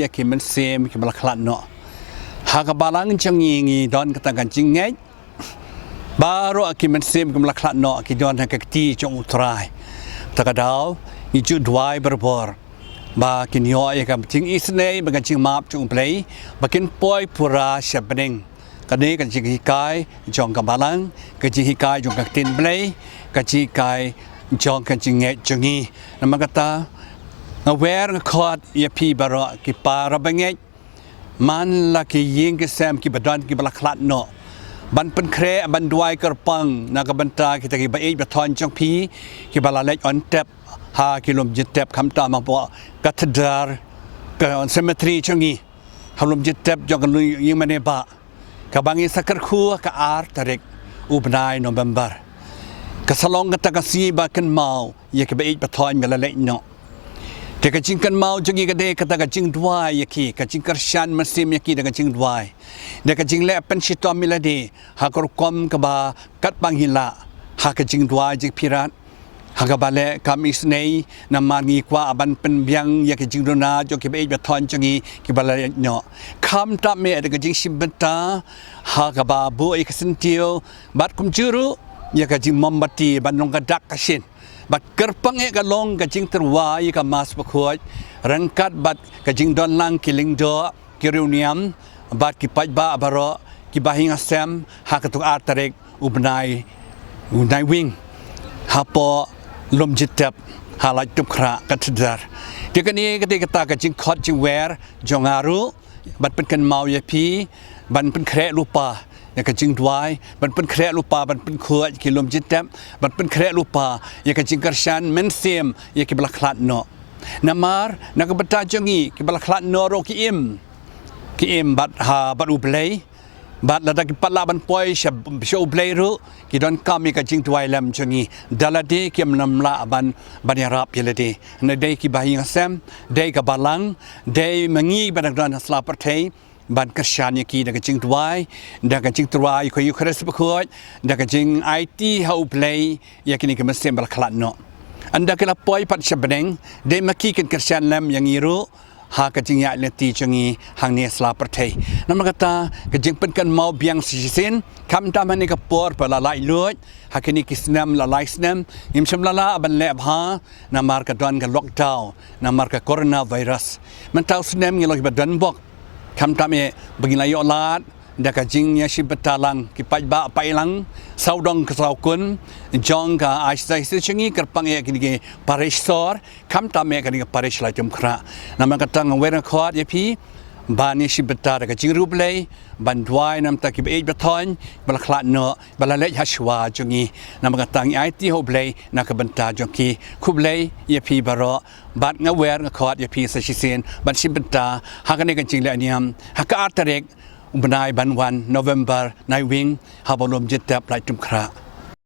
ya ki men sem ki bala khlad no ha ka balang changi don ka tangan chingai baro ki men sem ki bala khlad no ki don ka ti chong utrai ta ka daw ni chu dwai berbor ba kin yo ya ka ching isnei ba ka ching map chung play ba kin poi pura shabning ka ne ka ching hikai jong ka balang ka ching hikai jong ka tin play ka chi kai jong ka ching ngai chungi namakata aware khlad ya pi baro ki para bangai man la ki ying ki sam ki badan ki bala khlad no ban pen kre ban duai kyrpang na ka banta ki ta ki ba e ba thon chong pi ki bala lek on tap ha kilom jit tap kham ta ma bo cathedral ka on cemetery chongi halom jit tap jong lu ying mane ba ka bangi sakar khu ka ar tarik ubnai November ka salong ka ta ka si ba kynmaw ya ki ba e ba thon ga la lek no te ka ching kynmaw changi ka de ka ta ka ching dwai yaki ka ching karshan masim yaki da ka ching dwai de ka ching le pen shitom miladi ha kor kom ka ba kat pang hila ha ka ching dwai jik pirat ha ka ba le kam isnei na mangi kwa aban pen byang ya ka ching dona jo ki be ba thon changi ki ba la no kham ta me de ka ching shimbata ha ka ba bu e ka sentio bat kum churu ya ka ching mombati ban long ka dak ka shin bat kyrpang e ka long ka jing terwai ka mas pakhuai rangkat bat ka jing don lang ki Lyngdoh ki reuniam bat ki pajba baro ki bahing asem ha ka tu tarik ubnai Naiwieng ha po lom jitap ha lai tup khra ka tdar ti ka ni ka ti ka ta ka jing khot jing wer jongaru bat pen kynmaw ya pi ban pen kre lupa ya ka jing dwai ban pen kre lupa ban pen khua ki lom jitap ban pen kre lupa ya ka jing karshan men sem ya ki bala khlad no namar na ka bata jongi ki bala khlad no ro ki im bat ha bat u play bat la da ki pala ban poi show play ru ki don kam ka jing dwai lam jongi dalade ki nam la ban ya rap yelade na dei ki bahing asam dei ka balang dei mangi ban don sla partai ban karshan yaki da ka jing dwai da ka jing dwai ko yu khres bakhuat da ka jing IT how play yakini ka masem bal khlad no anda kala poi pat shabneng de maki kan karshan lam yang iru ha ka jing ya leti changi hang ne sla partai namakata ka jing pen kan mau biang sisin kam ta mani ka por pa la lai lut ha kini kisnam la lai snam im sham la ban le bha na mar ka don ka lockdown na mar ka coronavirus man taw snam ngi lo ba don bok kam tame begila yo lat da ka jing ya shibatalang ki pajba pailang saudong ka saukun jong ka aisai se chingi kyrpang e kini parish sor kam tame ka ni parish la tum khra nama ka tang wer khot ye pi bani shibata da ka jing rublei ban dwai nam ta ki be bathon bal khlad no bal le hashwa jungi nama ka tang IT hoblei na ka banta jonki khublei ye pi baro bat nga wer nga khot ye pi sa shisen ban shibata ha ka ne kan jing le aniam ha ka atarek bnai ban 1 November Naiwieng ha bolom jitap lai tum khra